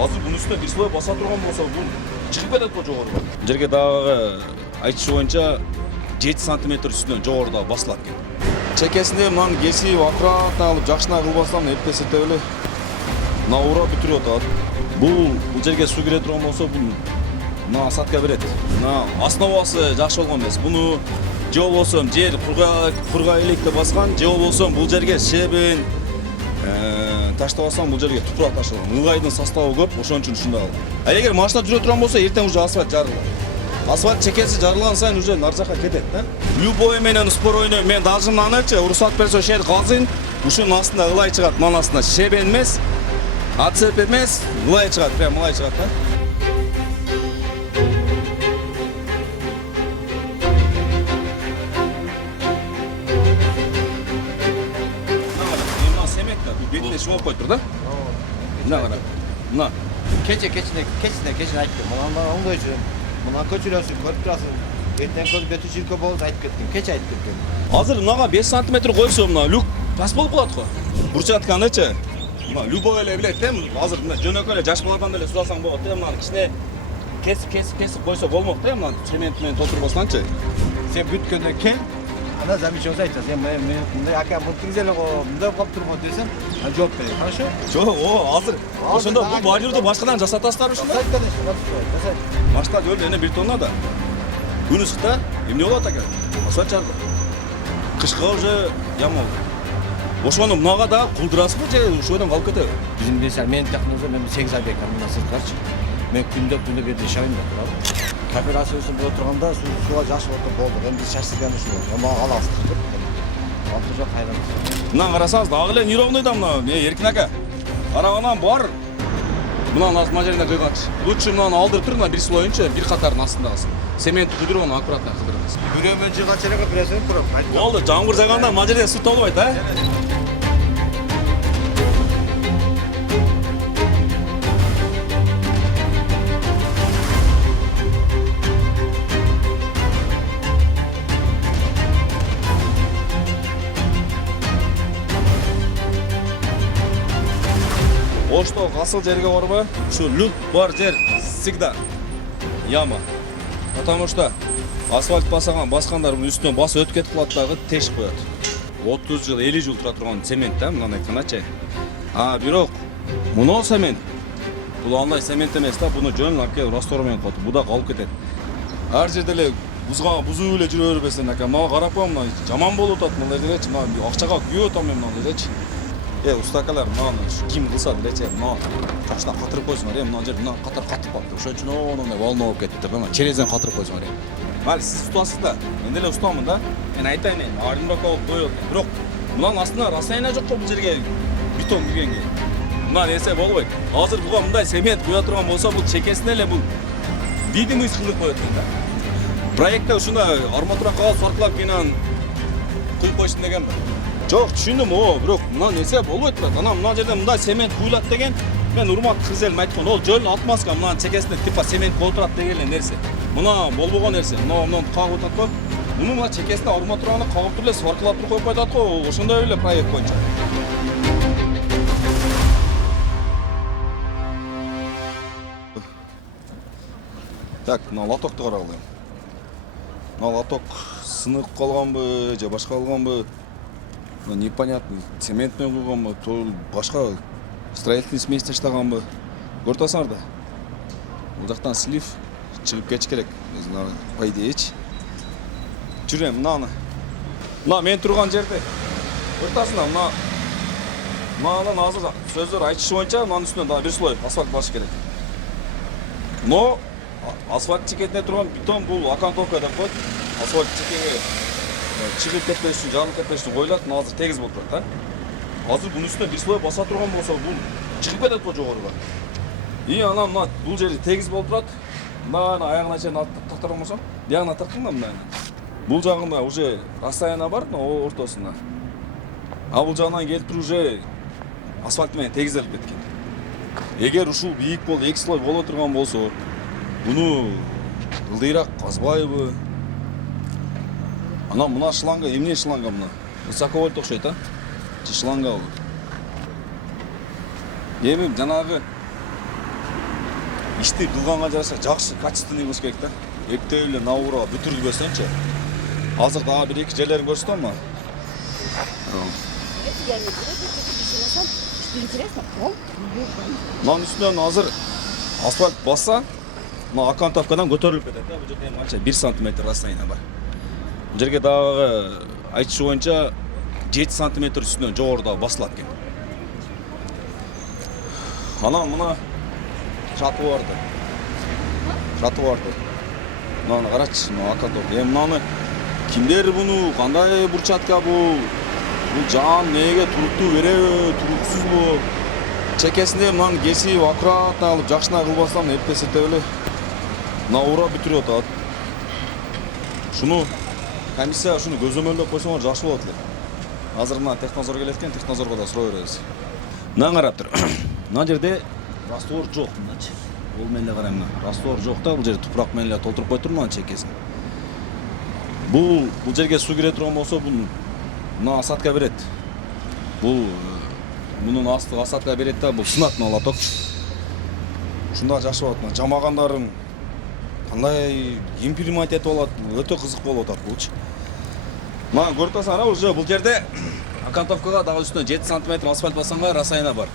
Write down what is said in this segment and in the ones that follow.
Азыр bunun üstüne bir слой баса турган болсо, бул чыгып кетет го жогоруга. Жерге дагы айтышы боюнча 7 см үстүнөн жогоруда басылат экен. Чекесинде мынаны кесип, аккуратно алып, жакшына кылбасам, эптесете эле мына урап бүтүрүп атат. Бул жерге суу кире турган болсо, бул мына осадка берет. Мына основасы жакшы болгон эмес. Буну же болбосо жер кургай элек деп баскан, же болбосо бул жерге шебен таштабасам, бул жерге тупурак ташталган. Ылгайдын составы көп, ошон үчүн ушундай кылган. А эгер машина жүрө турган болсо, эртең уже асфальт жарылат. Асфальт чекеси жарылган сайын уже нар жакка кетет да. Любой менен спор ойнойм. Мен даже мынанычы уруксат берсе жер казын, ушунун астында ылай чыгат, мынанын астында шебен эмес, отцеп эмес, ылай чыгат, прям ылай чыгат да. Мына семек да, бул бетине чыгып коюп тур да. Мына кара. Мына. Keçine aytdım. Mına oңдой жүрөм. Мына көчүрөсүң, көрүп турасың. Эртең көз бети чиркөө болуп айтып кеттим. Кеч айтып кеттим. Азыр мынага 5 см койсо, мына люк пас болуп калат го. Бурчатканычы. Мына любой эле билет да. Азыр мына жөнөкөй эле жаш баладан деле сурасаң болот да. Мына кичине кесип койсо болмок да. Мына цемент менен толтурбастанчы. Сен бүткөндөн кел. Ана замечательно айтасың. Сен мындай ака мынтиңиз эле го, мындай кылып турган десем, жооп бер. Хорошо? Жок, азыр ошондо бул бордюрду башкадан жасатасыздар ушунда. Башта өлү эне 1 тонна да. Күн ысыкта эмне болот ака? Асфальт жарылат. Кышка уже яма болот. Ошону мынага да кулдырасызбы же ошодон калып кетеби? Bizim mesela men takımımızda ben 8 ay bekledim nasıl karşı. Ben günde bir de şahim de duralım. Kooperasyon bu oturganda suya jaş oturup oldu. Ben biz şaşırgan şu. Ama alasız tutup. Altı hayran. Мына карасаңыз дагы эле неровный да мына Эркин ака. Караганан бар. Мына жерине кыйганчы. Лучше мынаны алдырып туруп, мына бир слоюнча бир катардын астында калсын. Цемент куйдуруп аны аккуратно кылдырыңыз. Бүрөмөн жыгачарга биресин туруп. Болду, жамгыр жааганда мына жерде суу толбойт, а? Ошто асыл жерге барбы? Ушу люк бар жер всегда яма. Потому что асфальт баскандар үстүнөн басып өтүп кетип калат дагы тешип коет. 30 жыл, 50 жыл тура турган цемент да, мынаны айтканачы. Бирок муну цемент. Бул андай цемент эмес да, буну жөн аке раствор менен котуп, бу да калып кетет. Ар жерде эле бузуу эле жүрө бербесен ака, мага карап коем, мына жаман болуп атат мындай делечи, мына акчага күйөт атам мен мындай делечи. Устакалар мына ким кылса делечи, мына жакшына катырып койсуңар, мына жер мына катар катып калыптыр. Ошон үчүн мындай волна болуп кетиптир да, мына черезен катырып койсуңар. Мали сиз устасыз да, мен деле устамын да. Мен айтайын, арымдак болуп коет. Бирок мынанын астында расстояние жок бул жерге бетон күйгөнгө. Мына нерсе болбойт. Азыр буга мындай цемент куя турган болсо, бул чекесине эле бул видимый кылып коет да. Проектте ушундай арматура кагаз саркылап кийинен куюп койсун деген бар. Жок, түшүндүм, бирок мына нерсе болбойт да. Ана мына жерде мындай цемент куюлат деген, мен урматтуу кыз элим айткан, ол жөн отмазка, мына чекесинде типа цемент болуп турат деген нерсе. Мына болбогон нерсе. Мына кагып атат го. Муну мына чекесине арматураны кагып туруп эле сваркалап туруп коюп атат го. Ошондой эле проект боюнча. Так, мына лотокту карагылайм. Мына лоток сынып калганбы, же башка калганбы? Непонятно, цемент менен куйганбы, то башка строительный смесь таштаганбы. Көрүп атасыңар да. Бул жактан слив чыгып кетиш керек. По идеечи. Жүрөм мынаны. Мына мен турган жерде. Көрүп атасыңар, мынанын азыр сөздөр айтышы боюнча мынанын үстүнөн дагы бир слой асфальт басыш керек. Но асфальт чекетине турган бетон бул окантовка деп коет. Асфальт чекеге чыгып кетпеш үчүн, жарылып кетпеш үчүн коюлат. Мына азыр тегиз болуп турат, да. Азыр бунун үстүнө бир слой баса турган болсо, бул чыгып кетет го жогоруга. Анан мына бул жери тегиз болуп турат. Мына аягына чейин тактарган болсом, биягына тарткан да мына. Бул жагында уже расстояние бар, мына ортосунда. А бул жагынан келип туруп уже асфальт менен тегизелип кеткен. Эгер ушул бийик болуп, 2 слой боло турган болсо, буну ылдыйраак казбайбы? Ана мына шланга, эмне шланга мына? Высоковольт окшойт, а? Же шлангабы? Эми жанагы ишти кылганга жараша жакшы качественный болуш керек да. Эптеп эле набура бүтүрүлбөсөнчү. Азыр дагы бир эки жерлерин көрсөтөмбү? Я не буду пиши на сам, что интересно, он Мынанын үстүнөн азыр асфальт басса, мына окантовкадан көтөрүлүп кетет да. Бул жерде эми анча 1 сантиметр расстояние бар. Бул жерге дагы айтышы боюнча 7 сантиметр үстүнөн жогоруда басылат экен. Анан мына чаты барды. Чаты барды. Мынаны карачы, мына окантовка. Эми мынаны кимдер буну кандай бурчатка бул? Бул жан неге туруктуу береби, туруксузбу? Чекесинде мынаны кесип, аккуратно алып, жакшына кылбасам, эптесетеп эле наура бүтүрүп атат. Шуну комиссия ушуну көзөмөлдөп койсоңор жакшы болот эле. Азыр мына технозор келет экен, технозорго да суроо беребиз. Мына карап тур. Мына жерде раствор жок мындачы. Бул менен эле карайм мына. Раствор жок да, бул жерде тупурак менен эле толтуруп койтур мына чекесин. Бул жерге суу кире турган болсо, бул мына осадка берет. Мунун асты осадка берет да, бул сынат мына лоток. Ушунда жакшы болот. Мына жамагандарым кандай импримат этип алат, өтө кызык болуп атат булчу. Мына көрүп атасыңар, бул жерде окантовкага дагы үстүнө 7 сантиметр асфальт басканга расаяна бар.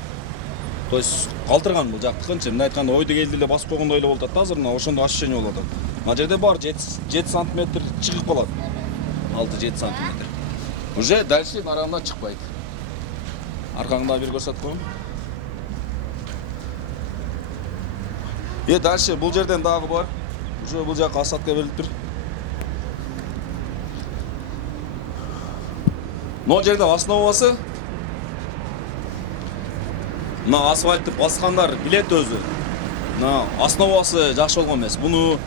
То есть калтырган бул жактыкынчы. Мына айтканда ойду келди эле басып койгондой эле болуп атат да, азыр мына ошондо ощущение болуп атат. Мына жерде бар 7 сантиметр чыгып калат. 6-7 сантиметр. Уже дальше наравно чыкпайт. Аркаңда бир көрсөтүп коеюн. Дальше бул жерден дагы бар. Уже бул жака осадка берилиптир. Мына жерде основасы. Мына асфальтты баскандар билет өзү. Мына основасы жакшы болгон эмес. Буну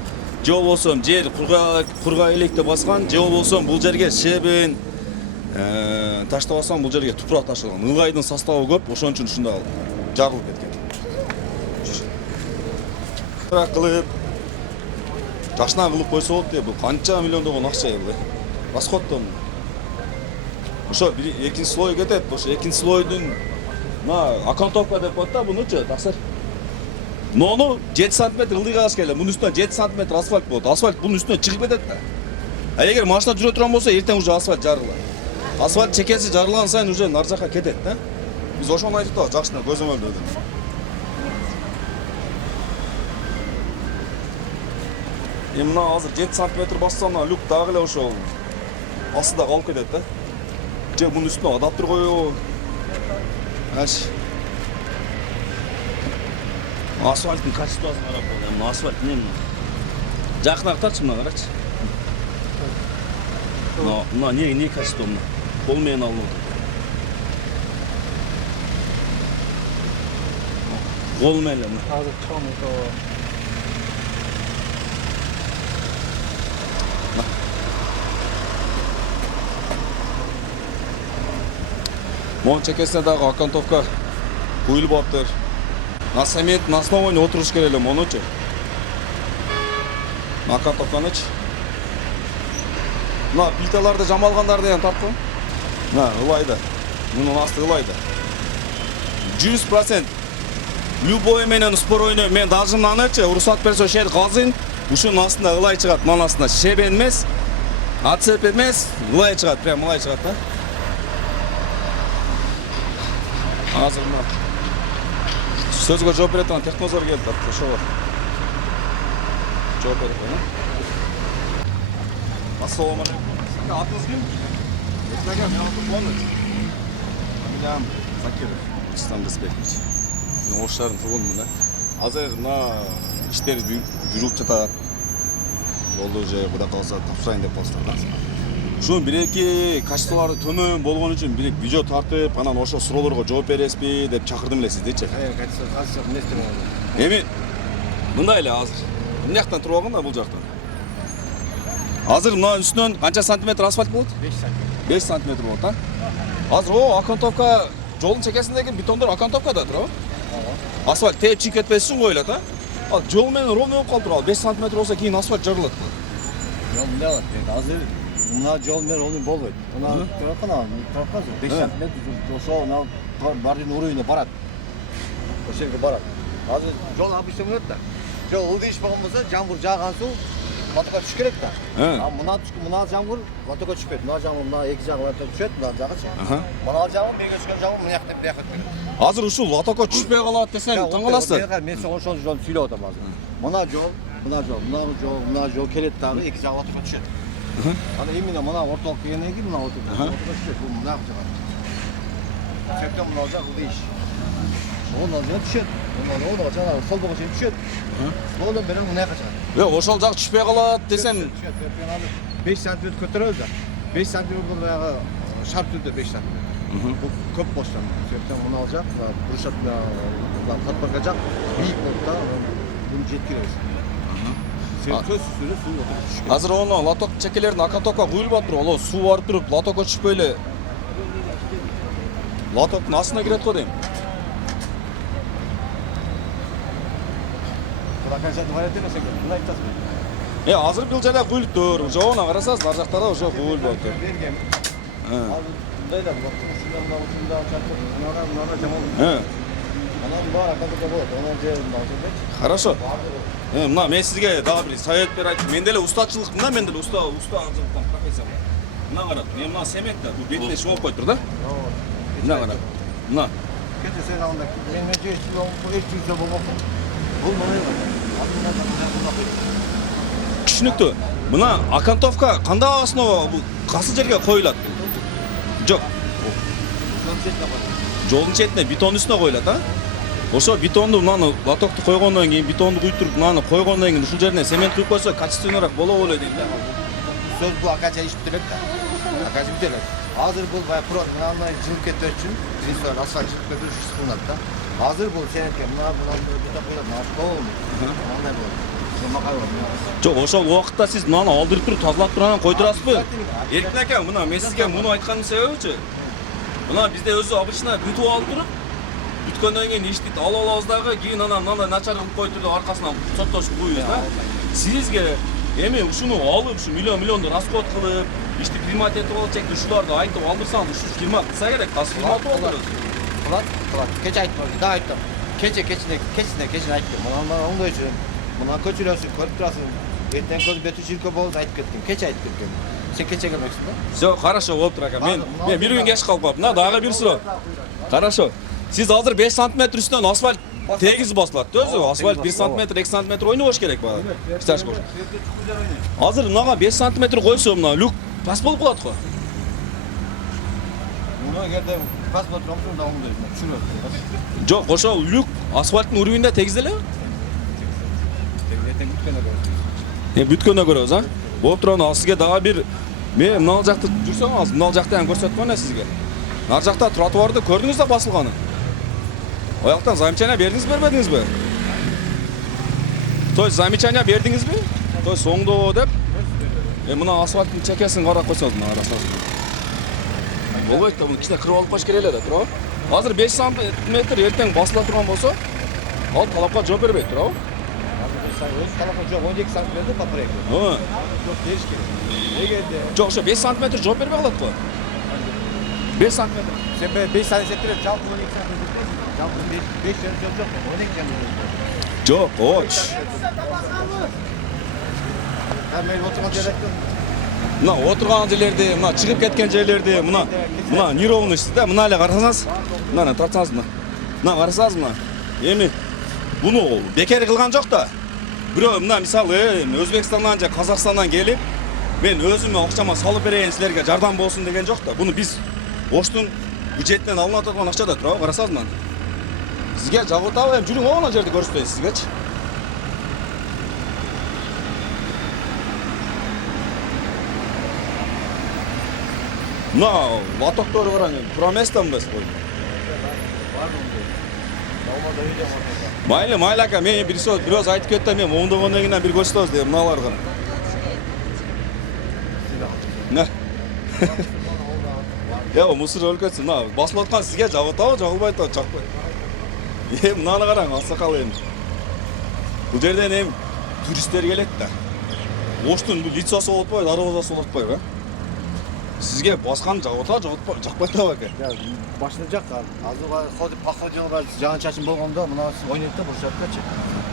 же болбосо жер кургай электе баскан, же болбосо бул жерге шебен таштабасам, бул жерге тупурак ташталган. Ылайдын составы көп, ошон үчүн ушунда жарылып кеткен. Тырак кылып, жакшына кылып койсо болот деп, бул канча миллиондогон акча бул. Расходдон. Ошо экинчи слой кетет, ошо экинчи слойдун мына окантовка деп коет да, бунучу таксыр. Нону 7 сантиметр ылдый кагаш келе, мунун үстүнө 7 сантиметр асфальт болот. Асфальт бунун үстүнө чыгып кетет да. А эгер машина жүрө турган болсо, эртең уже асфальт жарылат. Асфальт чекеси жарылган сайын уже нар жака кетет да. Биз ошону айтып атабыз, жакшына көзөмөлдөдүк. Мына азыр 7 сантиметр бассам, мына люк дагы эле ошол астыда калып кетет да. Же мунун үстүнө адаптер коебу? Асфальттын качествосын карап коелу. Мына асфальт эмне? Жакыныраак тартчы, мына карачы. Мына не качество мына? Кол менен алып отур. Кол менен эле мына. Азыр чоң то. Монун чекесине дагы окантовка куюлуп атыптыр. На цемент, на основании отуруш керек эле монучу. Окантовканычы. Мына плиталарды жамалгандар деген тарткан. Мына ылайда. Мунун асты ылайда. 100% любой менен споройно мен даже мынанычы уруксат берсе ошол казын, ушунун астында ылай чыгат, мына астында шебен эмес, ацеп эмес, ылай чыгат, прям ылай чыгат да. Азыр мына сөзгө жооп берет турган технозор келди, ошого жооп берет да. Ассалому алейкум. Атыңыз ким? Мен атым Фамилиям Закиров, Рустам Рысбекович. Мен Ош шаарынын тургунумун да. Азыр мына иштер жүрүп жатат. Жолду же кудай калса тапшырайын деп калсыздар да. Ушунун бир-эки качестволору төмөн болгон үчүн бир видео тартып, анан ошо суроолорго жооп бересизби деп чакырдым эле сиздичи. Качество эмне істеп алды? Эми мындай эле азыр. Мына жактан туруп алган да бул жактан. Азыр мына үстүнөн канча сантиметр асфальт болот? 5 сантиметр. 5 сантиметр болот, а? Азыр окантовка жолдун чекесиндеги бетондор окантовкада турабы? Ооба. Асфальт тээп чыгып кетпеш үчүн коюлат, а? Ал жол менен ровно болуп калып турабы. 5 сантиметр болсо кийин асфальт жарылат. Жол мындай болот. Азыр мына жол менен ровно болбойт. Мына тарапкан 5 сантиметр ошо мына бардын уровне барат. Ошол жерге барат. Азыр жол обычный болот да. Жоқ, ылдый иш болған болса, жаңбыр жауған су лотокқа түш керек та. Мына жаңбыр лотокқа түшпейді. Мына жаңбыр мына екі жағы лотокқа түседі, мына жағы ше. Мына жаңбыр берге түскен жаңбыр мына жақтан бияққа өтпейді. Азыр ушул лотокко түшпөй калат десем таң каласыздар. Мен соған жолды сөйлеп отырмын азыр. Мына жол келет дағы екі жағы лотокқа түседі. Ана именно мына орталық келгеннен кейін мына лотокқа түседі. Бұл мына жағы. Сөйтіп мына жағы ылдый иш. Ondan sonra düşet. Ondan sonra sol boğa şey düşet. Soldan beri mına kaçar. Yok ошол жак түшпөй калат десем. 5 см көтөрөбүз да. 5 см бул баягы шарт түрдө 5 см. Бул көп боштон. Сөйтсөм мына алжак, бурушат катпарга жак бийик болуп да буну жеткиребиз. Сөйтсөз сүрө суу түшкөн. Азыр ону лоток чекелердин акатокко куюлуп атыр. Ол суу барып туруп лотокко түшпөй эле лотоктун астына кирет го дейм. Азыр бул жерде куюлуптур. Уже она карасаңыз ар жакта да уже куюлуп атыр. Мындай да Хорошо. Мына мен сизге дагы бир совет берип айтайын. Менде эле устачылык, мына менде эле уста ажылыктан профессия бар. Мына карап, мен мына семет да, бул бетине чыгып коюптур да. Мына карап. Мына. Кете сен анда мен жештүү болмокмун. Бул мына Түшүнүктүү. Мына окантовка кандай основа бул кайсы жерге коюлат? Жок. Жолдун четине бетон үстүнө коюлат, а? Ошо бетонду мынаны лотокту койгондон кийин бетонду куйтуруп мынаны койгондон кийин ушул жерине цемент куюп койсо качественныйраак болобу эле дейм да. Сөз бул акача иш бүтөлөт да. Акача бүтөлөт. Азыр бул бай про мындай жылып кетүү үчүн бизге асфальт чыгып кетүү үчүн кылынат да. Азыр бул сенетке мына бутак коюлат, мына толук. Мындай болот. Жок, ошол убакытта сиз мынаны алдырып туруп тазалап туруп анан койдурасызбы? Эркин ака, мына мен сизге муну айткандын себебичи? Мына бизде өзү обычно бүтүп алып туруп, бүткөндөн кийин иштейт алып алабыз дагы, кийин анан мындай начар кылып коюп туруп аркасынан соттошуп коюбуз да. Сизге эми ушуну алып, ушу миллионду расход кылып, ишти климат этип алчак ушуларды айтып алдырсаңыз, ушу климат кылса керек, азыр климат болот. Кылат. Кече айттым, да айттым. Кече айттым. Мына оңдой үчүн. Мына көчүрөсүң, көрүп турасың. Эртең көз бети жиркө болуп айтып кеттим. Кече айтып кеткем. Сен кече келмексиң да? Всё, хорошо, болуптур ака. Мен бир күн кеч калып калдым. Мына дагы бир суроо. Хорошо. Сиз азыр 5 см үстүнөн асфальт тегиз басылат, өзү. Асфальт 1 см, 2 см ойнобош керек баа. Стаж кош. Азыр мынага 5 см койсо мына люк пас болуп калат го. Муну эгерде пас болуп турсаң да оңдойт. Түшүнөт. Жок, ошол люк асфальттын уровеньде тегиз эле? Бүткөндө көрөбүз, а? Болуп турган ал сизге дагы бир мен мына жакты жүрсөң азыр мына жакты ham көрсөтүп коеюн сизге. Ар жакта тротуарды көрдүңүз да басылганын. Ояктан замечание бердиңизби, бербедиңизби? То есть замечание бердиңизби? То есть оңдоо деп. Мына асфальттын чекесин карап койсоңуз мына арасына. Болбойт да, муну кичине кырып алып коюш керек эле да, туурабы? Азыр 5 см эртең басыла турган болсо, ал талапка жооп бербейт, туурабы? Өз талапка жок 12 см по проекту. Жок бериш керек. Эгерде Жок, ошо 5 см жооп бербей калат го. 5 см. Сен 5 см сеттире, жалпы 12 см. Жалпы 5 см жок, 12 см. Жок, оч. Мен отурган жерде Мына отурган жерлерди, мына чыгып кеткен жерлерди, мына неровность да, мына эле карасаңыз. Мына тартсаңыз мына. Мына карасаңыз мына. Эми буну бекер кылган жок да. Бирөө мына мисалы Өзбекстандан же Казакстандан келип, мен өзүмө акчама салып берейин силерге жардам болсун деген жок да. Буну биз Оштун бюджетинен алынып турган акча да, туурабы? Карасаңыз мына. Сизге жагып атабы, жүрүң оңона жерди көрсөтөйүн сизгечи. Мына лотоктору караң, тура эмес мындай кой. Майли ака, мен бир сөз айтып кетти, мен оңдогондон кийин бир көрсөтөбүз деп мыналар кара. Мусор өлкөсү, мына басылып аткан сизге жагып атабы, жагылбай атабы, жакпайт. Мынаны караң, аксакал эми. Бул жерден эми туристтер келет да. Оштун бул лицосу болуп атпайбы, дарбазасы болуп атпайбы, а? Сизге баскан жагып атабы, жакпайт атабы ака. Башына жаккан. Азыр ходип, походил, жаан чачын болгондо мына ойнойт да буршаткачы.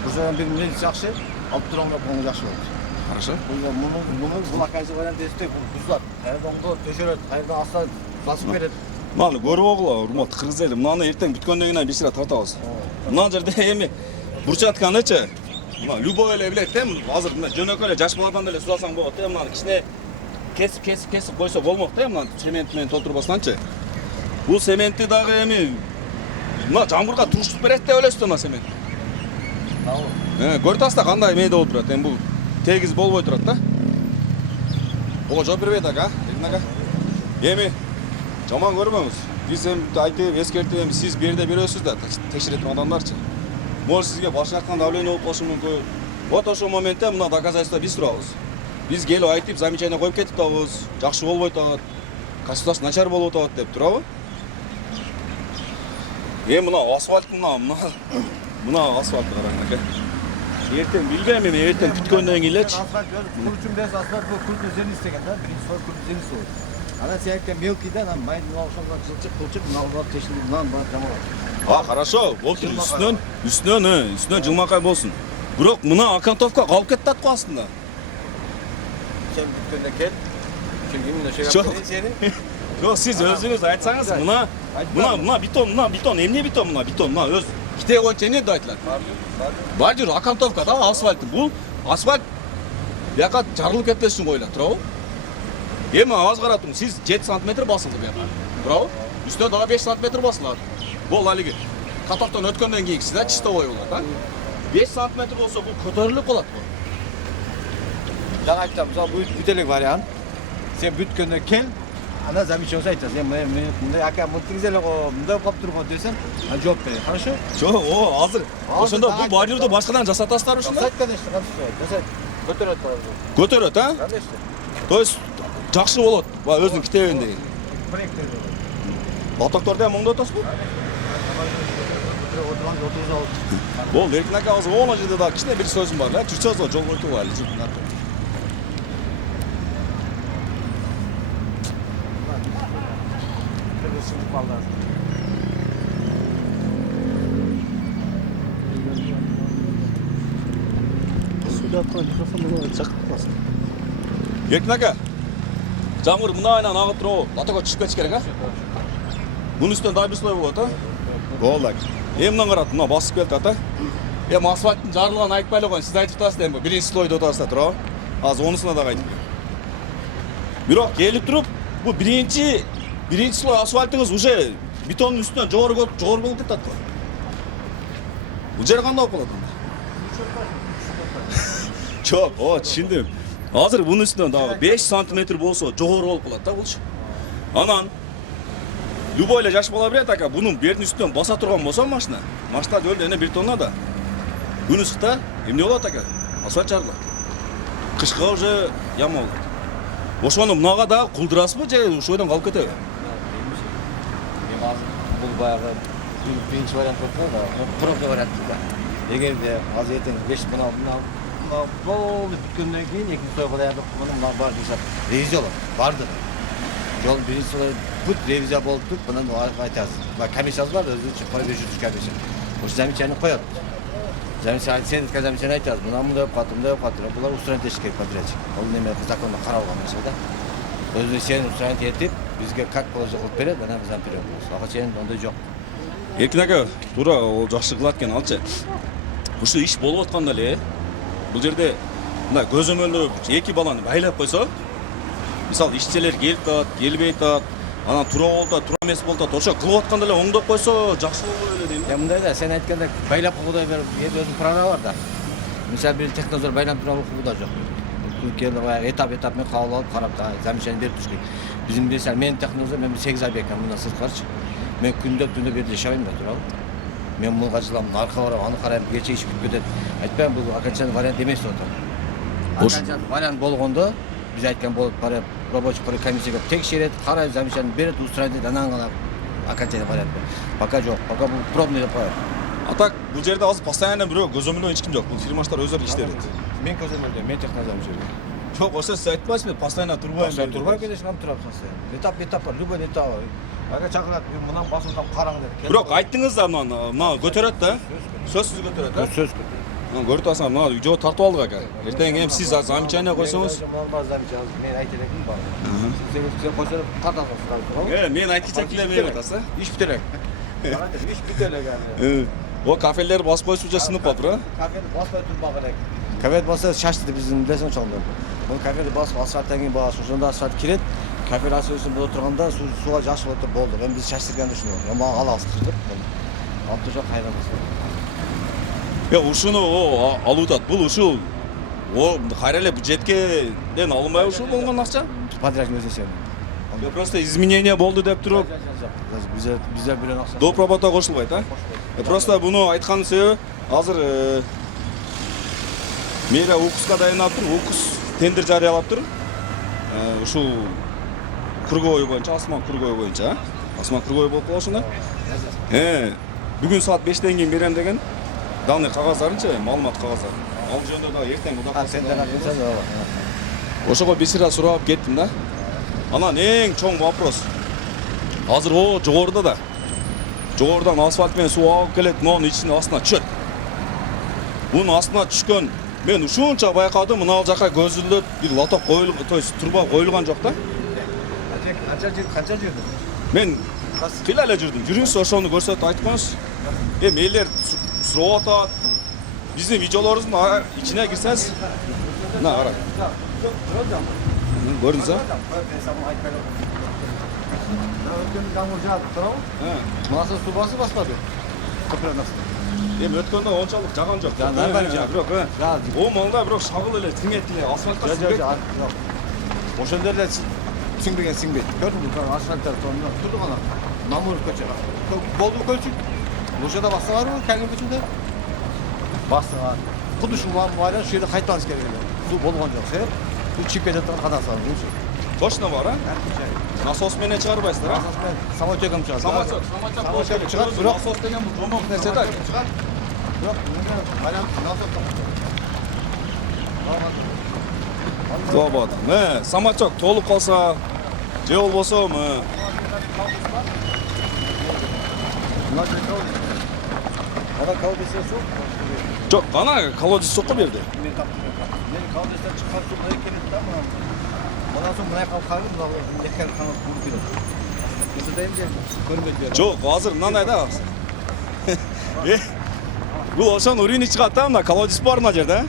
Бұл жерден бір мені жақсы, алып тұрғанда бұны жақсы болды. Хорошо. Бұл акация вариант есте, бұл бұзылады. Қайырда оңды төшереді, қайырда аса басып береді. Мынаны көріп оғыла, урматтуу кыргыз эли. Мынаны эртең бүткөндөн кийин бир сыра тартабыз. Мына жерде эми бурчатканычы. Мына любой эле билет да, азыр мына жөнөкөй эле жаш баладан деле сурасаң болот да, мынаны кичине кесип койсо болмок да, мына цемент менен толтурбастанчы. Бул цементти дагы эми мына жамгырга туруштук берет деп ойлойсуз да мына цемент. Көрүп атасыздар кандай эмеде болуп турат. Эми бул тегиз болбой турат да. Ого жооп бербейт ага, ага. Эми жаман көрбөңүз. Биз эми айтып эскертип эми сиз бир жерде бересиз да, текшере турган адамдарчы. Может сизге баш жактан давление болуп калышы мүмкүн. Вот ошол моментте мына доказательство биз турабыз. Биз келип айтып замечание коюп кетип атабыз. Жакшы болбойт атат. Качествосы начар болуп атат деп турабы? Мына асфальт мына асфальт караң ака. Эртең билбейм эми эртең бүткөндөн кийин элечи. Асфальт курчун без асфальт бұл күрді зернис деген да, биринчи сой күрді зернис болот. Ана сиякта мелкий да, ана майдын ошолго кылчык, мына тешилип, мынаны бар жамалат. Хорошо, болду. Үстүнөн жылмакай болсун. Бирок мына окантовка калып кетти атко астында. Сен бүткөндө кел. Келгенде шегап сени. Жок, сиз өзүңүз айтсаңыз, мына бетон, эмне бетон мына бетон, мына өз ките боюнча эмне деп айтылат? Бар жүр, окантовка да, асфальт. Бул асфальт бияка жарылып кетпеш үчүн коюлат, туурабы? Эми аз каратың, сиз 7 см басылды бияка. Туурабы? Үстүнө дагы 5 см басылат. Бул алиги катоктон өткөндөн кийинкиси да чистовой болот, а? 5 см болсо бул көтөрүлүп калат го. Жаңа айттым, мисалы бүт элек вариант. Сен бүткөндө кел, ана замечание айтасың. Мындай ака мынтиңиз эле го, мындай калып турго десең, ана жооп бер, хорошо? Жок, азыр. Ошондо бул бордюрду башкадан жасатасыздар ушунда? Жасайт, конечно, жасайт. Көтөрөт баары. Көтөрөт, а? Конечно. То есть жакшы болот. Ба өзүнүн китебинде. Проекттер. Лотокторду эми оңдоп атасызбы? Бол, эркин ака азыр оңо жерде дагы кичине бир сөзүм бар, жүрчөбүз го, жол койтуп али. Эркин ака, жамгыр мына айынан агып туруп, лотокко түшүп кетиш керек, а? Мунун үстүнөн дагы бир слой болот, а? Болду. Мындан карат, мына басып келатат, а? Эми асфальттын жарылганын айтпай эле коюн, сиз айтып атасыздар эми биринчи слой деп атасыздар, туурабы? Азыр онусуна дагы айтып берем. Бирок келип туруп, бул биринчи слой асфальтыңыз уже бетондун үстүнөн жогору болуп кетет го. Бул жер кандай болуп калат анда? Жок, түшүндүм. Азыр бунун үстүнөн дагы 5 см болсо жогору болуп калат да булчу. Анан любой эле жаш бала билет ака, бунун бердин үстүнөн баса турган болсо машина өлдү эне 1 тонна да. Күн ысыкта эмне болот ака? Асфальт жарылат. Кышка уже яма болот. Ошону мынага дагы кулдурасызбы же ошойдон калып кетеби? Эми азыр бул баягы биринчи вариант болот да, пробный вариант да. Эгерде азыр эртең 5 мына болду бүткөндөн кийин экинчи сойго даярдык мына бар дешат. Ревизия болот. Барды. Жол биринчи сой бүт ревизия болуп, мындан айтасыз. Бак комиссиясы бар, өзүнчө проверяющий комиссия. Ошо замечание коёт. Замечание сен замечание айтасыз. Мындай болуп калды. Булар устранить этиш керек подрядчик. Ол неме закондо каралган нерсе да. Өзү сен устранить этип, бизге как положение кылып берет, анан биз беребиз. Ага чейин ондай жок. Эркин ака, туура ол жакшы кылат экен, алчы. Ушул иш болуп атканда эле, бул жерде мындай көзөмөлдөө 2 баланы байлап койсо, мисалы ишчилер келип атат, келбей атат, анан туура болуп атат, туура эмес болуп атат, ошо кылып атканда эле оңдоп койсо жакшы болот эле дейм. Мындай да, сен айткандай байлап койгодай бер, өзүнүн права бар да. Мисалы бир технозор байланып турган укугу да жок. Келип этап менен кабыл алып карап, замечание берип туруш керек. Биздин мисалы менин технозор, мен 8 ай бекем мына сырткарчы. Мен күндө бир жерде жашабайм да, туурабы? Мен мунга жылам, арка барам, аны карайм, кече иш бүтүп кетет. Айтпайм, бул окончательный вариант эмес деп атам. Окончательный вариант болгондо биз айткан болуп барып, рабочий комиссияга текшерет, карайт, замечание берет, устраивает, анан гана окончательный вариант. Пока жок, пока бул пробный деп коет. А так, бул жерде азыр постоянно бирөө көзөмөлдөө эч ким жок. Бул фирмаштар өздөрү иштейт. Мен көзөмөлдөйм, мен технозордун жерде. Жок, ошо сиз айтпайсызбы, постоянно турбайм. Постоянно турбайм, конечно, турам постоянно. Этап бар, любой этап. Ага чакырат, мындан басылдан караң деп. Бирок айттыңыз да, мына көтөрөт да. Сөзсүз көтөрөт да. Сөз. Көріп тұрсаң, мына видео тартып алдық ака. Ертең hem siz замечание қойсаңыз. Normal замечание. Мен айтайын бар. Сен қойсаң тартасың сразу. Мен айтқанша тілемей отырсың. İş bitirecek. İş bitirecek yani. O kafeler басып қойып уже сынып қалып тұр. Kafede basma tutma gerek. Kafede basa şaştı bizim bilesen çaldı. Bu kafede basıp asfalttan gibi bağırsın. Sonunda asfalt kiret. Kafede asfaltın burada oturganda suğa jaşı oturup boldu. Ben biz şaştırgan düşünüyorum. Ama al astırdık. Altı çok hayranız. Ya ушуну алып атат. Бул ушул кайра бюджетке алынбай ушул болгон акча. Подрядчик өзү сен. Просто изменение болду деп туруп, Bize bilen aksa. допробата кошулбайт, а? Просто буну айтканын себеби азыр мэрия УКСка дайындап тур, УКС тендер жарыялап тур. Ушул круговой боюнча, Асман круговой боюнча, Асман круговой болуп калышында. Бүгүн саат 5-тен кийин берем деген данный кагаздарынчы, маалымат кагаздары. Ал жөнүндө дагы эртең муда Senden akılsa da var. ошого бесира сурап кеттим да. Анан эң чоң вопрос. Азыр жогоруда да. Жогорудан асфальт менен суу агып келет, мунун ичине астына түшөт. Бунун астына түшкөн мен ушунча байкадым, мына жака көзүлөп бир лоток коюлган, то есть турба коюлган жок да. Kança жүрдün? Мен кыйла эле жүрдүм. Жүрүңүз ошону көрсөтүп айтып коюңуз. Элдер сурап атат. Биздин видеолорубуздун ичине кирсеңиз, мына кара. Көрдүңүз а? Nasıl su bası basmadı? Köprünün aslında. Өткөндө ончалык жаган жок. Нормально жагат. Бирок, о маңда бирок шагыл эле тиңет эле асфальтка сиңбейт. Yok. Ошондо эле сиңбейт. Көрдүңбү? Асфальттар сонун турду гана. Намур көчө. Болду көчү. Ошода басса барбы? Калган көчүндө? Басса бар. Куду ушул мамайла шу жерде кайтабыз керек эле. Суу болгон жок, себеп бул чемпионаттан кадасабыз ушул. Точно бар, а? Насос менен чыгарбайсыздар, а? Самотеком чыгат. Самотек чыгат, бирок насос деген бул жомок нерсе да. Бирок байланып насос. Вот. Самотек толуп калса, же болбосо, Ана колодесте су. жок, ана колодец жок го берди. Мен колодестен чыккан су мына келет да, Ondan sonra buraya kalkarım, yeker kanat vurur biraz. Bizi de ince görmedi. Жок, азыр мындай да. Бул ошонун урини чыгат да, мына колодец бар мына жерде.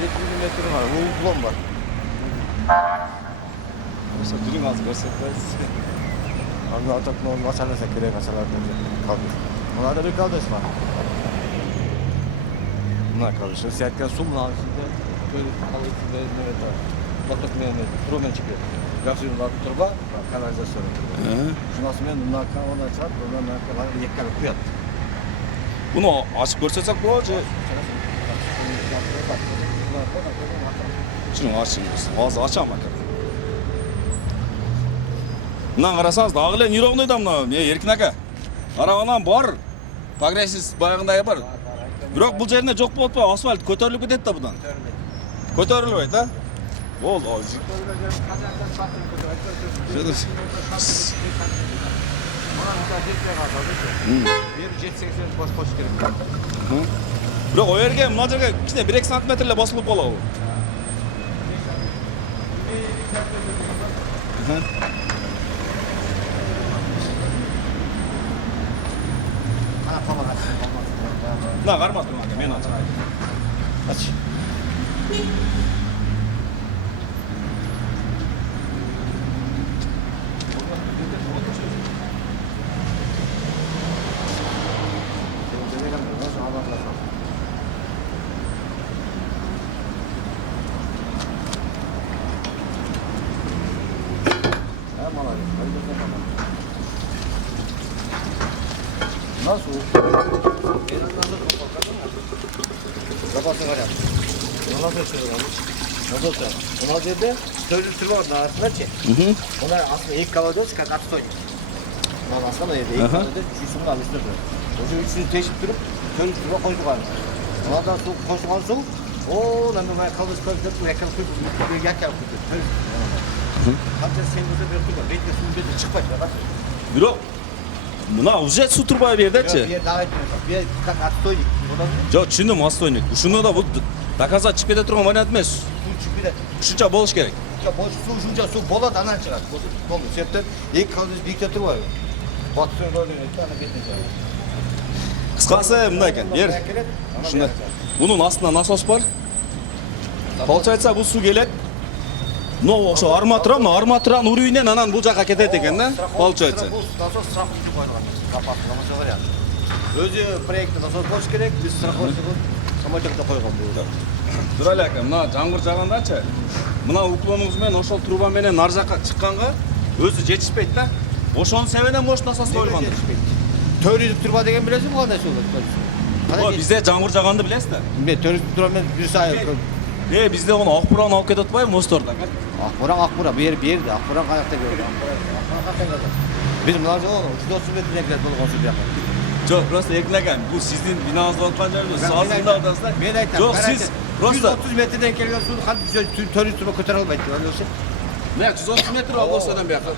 7 миллиметр var, uğultulan var. Ошо жүрүң азыр көрсөтөбүз. Anda atakla onu açarlarsa kerek açarlarsa kaldır. Bunlarda bir kaldır var. Bunlar kaldır. Şimdi siyatken su mu lazım? Böyle kalır ve evet var. Batık meyve, promen çıkıyor. Gafsiyonu da turba, kanalizasyon. Şu nasıl ben bunlar kan ona çarp, ondan kadar yekker kuyat. Буну ачып көрсөтсөк болот же? Жүрүң ачыңыз. Азыр ачам ака. Мына карасаңыз дагы эле неровный да мына Эркин ака. Карабанан бар. Прогрессист баягындай бар. Бирок бул жерине жок болуп атпайбы? Асфальт көтөрүлүп кетет да будан. Көтөрүлбөйт, а? Болду. Бирок о жерге мына жерге кичине 1-2 сантиметр эле басылып калабы? Мына кармадым ака, мен ачайын. Aç. Nasıl? Kapatın var ya. Nasıl söylüyorum? Nasıl söylüyorum? Ona dedi, sözlüsü var da aslında ki. Ona aslında ilk kavadoz katı oynuyor. Ona aslında dedi, ilk kavadoz üçüsünü alıştırdı. O üçünü teşhip durup, sözlüsü var koydu var. Ona da su koştuğun su, ooo lan ben kavadoz koydum, bu yakın koydum, bir yak yak koydum. Hatta sen burada bir koydum, belki su dedi çıkmadı. Бирок Мына уже су турбай бердечи. Bir как отстойник. Жок, түшүндүм, отстойник. Ушуну да бул доказать чыгып кете турган вариант эмес. Su çıkıp bir de. Ушунча болуш керек. Su ucunca su bolat anan çıkar. Oldu. Septen ilk kaldı birlikte tur var. Batıyor böyle bir tane betine çıkar. Кыскасы мындай экен. Бер. Ушундай. Бунун астында насос бар. Получается, бул су келет. Но ошо арматуранын уровенен анан бул жака кетет экен да. Получается. Bu nasıl straflıcı koyduğum kapattığımız var ya. Özü proyekte nasıl boş gerek, biz straflıcı bu самолетте koygan bu. Туралы ака, мына жаңбыр жаагандачы, мына уклонуңуз менен ошол труба менен ар жака чыкканга өзү жетишпейт да. Ошонун себебинен может насос коюлган. Törüdük turba degen bilesiz mi kanday su? О, бизде жаңбыр жааганды билесиз да? Ben törüdük turba men bir say. Бизде ону акбуран алып кетип атпайбы мостордо? Akbura bir yerdi. Akbura kayakta gördüm. Akbura kayakta gördüm. Bizim lazım o 330 metre nekler bolgon su buyakta. Жок, просто экнеген. Бул сиздин бинаңыз болуп калган жерибиз. Сазында атасыздар. Ben aytam. Жок, сиз просто 130 metreden kelген suyu kan törüdük turba көтөрө албайт. Öyle olsa. мына 130 метр албосодан бияка.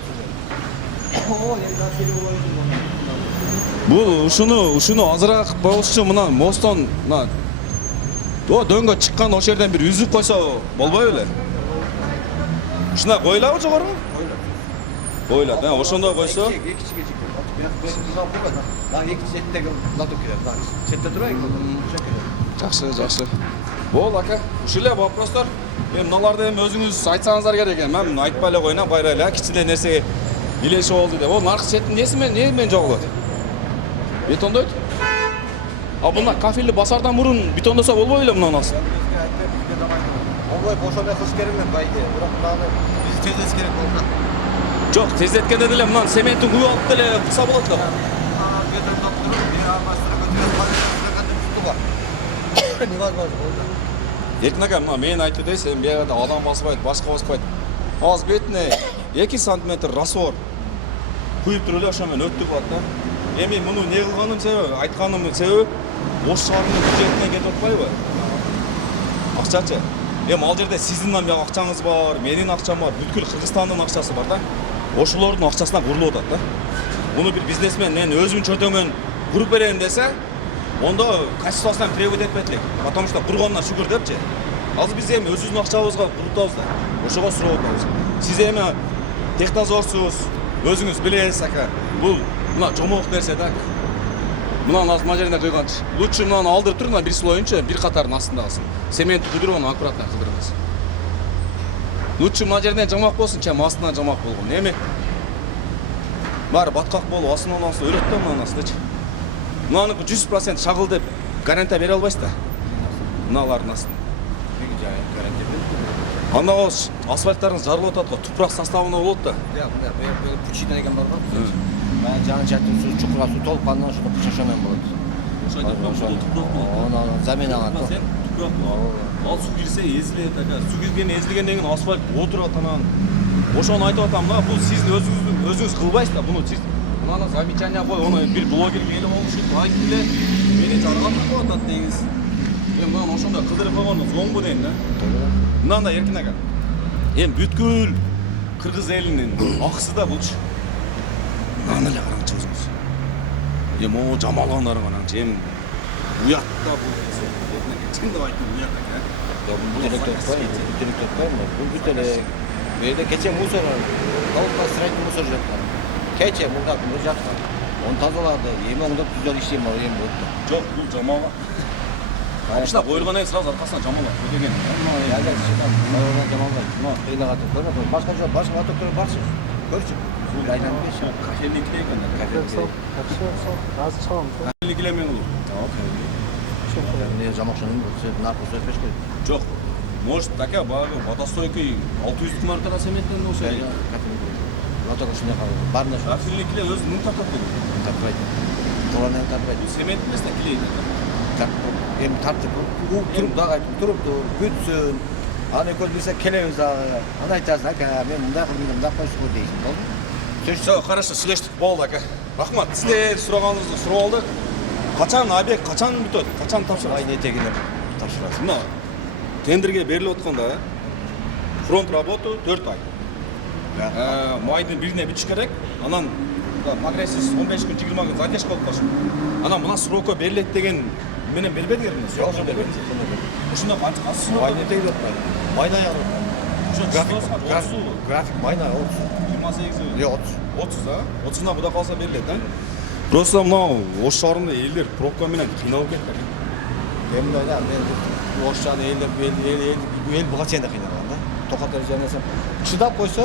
Бул ушуну азыраак болушчу мына мостон мына дөңгө чыккан ошол жерден бир үзүп койсо болбойбу беле? Ушуна койлабы жогору? Койлат, ошондой койсо. Жакшы. Бол ака, ушул эле вопростор. Эми мыналарды эми өзүңүз айтсаңыздар керек экен. Мен айтпай эле коюйн, кайра эле кичине нерсеге билешип болду деп. Ол наркы четтин эмне менен жогулат? Бетондойт? А мына кафелди басардан мурун бетондосо болбой эле мунун астын? Olay boşamaya kız kerimden baydı. Bırak bunu biz tez gerek oldu. Жок, тездеткенде деле мынан цементин куюп алып деле кылса болот да. Эркин ака, мына мен айтып дейсиз, эми бuyerda адам баспайт, башка баспайт. Аз бетине 2 сантиметр раствор куюп туруп эле ошо менен өттүп атат да. Эми муну не кылганым себеби, айтканым себеби Ош шаарынын бюджетинен кетип атпайбы? Акчачы. Эми ал жерде сиздин бияк акчаңыз бар, менин акчам бар, бүткүл Кыргызстандын акчасы бар да. Ошолордун акчасына курулуп атат да. Муну бир бизнесмен мен өзүмдүн чөтөгүмөн куруп берем десе, ондо качествосуна требовать этпейт элек. Потому что курганына шүгүр депчи. Азыр биз эми өзүбүздүн акчабызга курутабыз да. Ошого сурап атабыз. Сиз эми технадзорсуз, өзүңүз билесиз ака. Бул мына жомок нерсе да. Мына жеринде кыйганчы. Лучше мынаны алдырып туруп, бир слоюнча бир катардын астында калсын. Цемент куйдуруп аны аккуратно кылдырыңыз. Лучше мына жерден жамак болсун, чем астынан жамак болгон. Эми баары баткак болуп, астынан алса өлөт да мынанын астындачы. Мынаныкы 100% шагыл деп гарантия бере албайсыз да. Мыналардын астында. Анда асфальттарыңыз жарылып атат го, тупрак составында болот да. Пучина деген бар го. Ben canı çektim su çukura su tolup kandan şunu bıçaşamen buldu. Onu zemine attı. Ал су кирсе эзилет ака. Су киргенден кийин асфальт отурат анан. Ошону айтып атам да, бул сиздин өзүңүз кылбайсыз да, буну сиз мынаны замечание кой, ону бир блогер келип алышып айтып эле мени жаргатып коюп атат дейсиз. Мен мынаны ошондой кылдырып койгонуңуз оңбу дейм да. Мынандай Эркин ака. Эми бүткүл кыргыз элинин акысы да булчу. Мынаны эле караңчы өзүңүз. Эми могу жамалгандарың караңчы, эми уятта бул нерсе. Чындап айтып уят ака. Direktör koy mu? Bu bir tane böyle keçe muzor var. Kavukta sırayla muzor жатқан. Keçe burada bunu жатқан. Onu tazaladı. Yemin onda güzel işlem var yemin oldu. Жок, бул жамала. Обычно коюлган эң сразу аркасынан жамалат деген. Ya gel çıkan. Oradan jamallar. No, kıyla atıp koyma. Başka atıpları varsın. Görçün. Bu aylanmış. Кафелникте экен да. Кафелникте мен улуу. Ne jamakşının bu narkoz öpüş koy. Жок. Может, така багы водостойкой 600 маркада цементтен болсо. Лото кошуна калды. Барна şu. Кафелникле өзү мун тартат деген. Тартпайды. Торанен тартпайды. Цемент эмес да клейди. Hem tartıp turup da turup da bütsün. Hani koz bilse kelemiz dağı. Ana aytarsın aka men мындай кылдым мындай койсуң дейсиң. Болду? Все, хорошо, сүйлөштүк. Болду ака. Рахмат. Сиздер сураганыңызды сурап алдык. Качан объект, качан бүтөт? Качан тапшырасыз? Айын этегине тапшырасың. Мына тендерге берилип атканда фронт работу 4 ай. Майдын бирине бүтүш керек. Анан прогрессивсіз 15 күн 20 күн задержка болып қалшы. Ана мына срока беріледі деген менен бербеді ермін. Жоқ, бербеді. Ушунда қанша қасы Майна тегді отпайды. Майна яғын. График майна 28 30. 30 да? 30-на бұда қалса беріледі, да? Просто мынау Ош шаарында елдер пробка менен қиналып кетті. Мен ойда мен орысшаны ел бұға чейін де қиналған да. Тоқаттар жанасам шыдап қойса,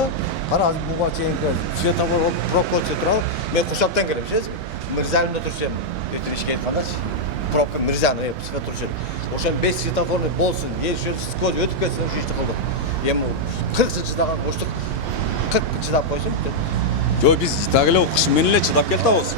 қара азы бұға чейін светофор пробка өтсе тұрады. Мен Қушаптан келем, шез. Мырзалымда тұрсам, өтірішке қадаш. Пробка Мырзаны светофор тұрсын. Ошан 5 светофорный болсын, ел сквозь өтіп кетсін, жүйшті қылдық. Ем 40 жыл чыдаған қоштық. 40 чыдап қойсын. Жо біз тагылы оқышы меніле чыдап келді осы.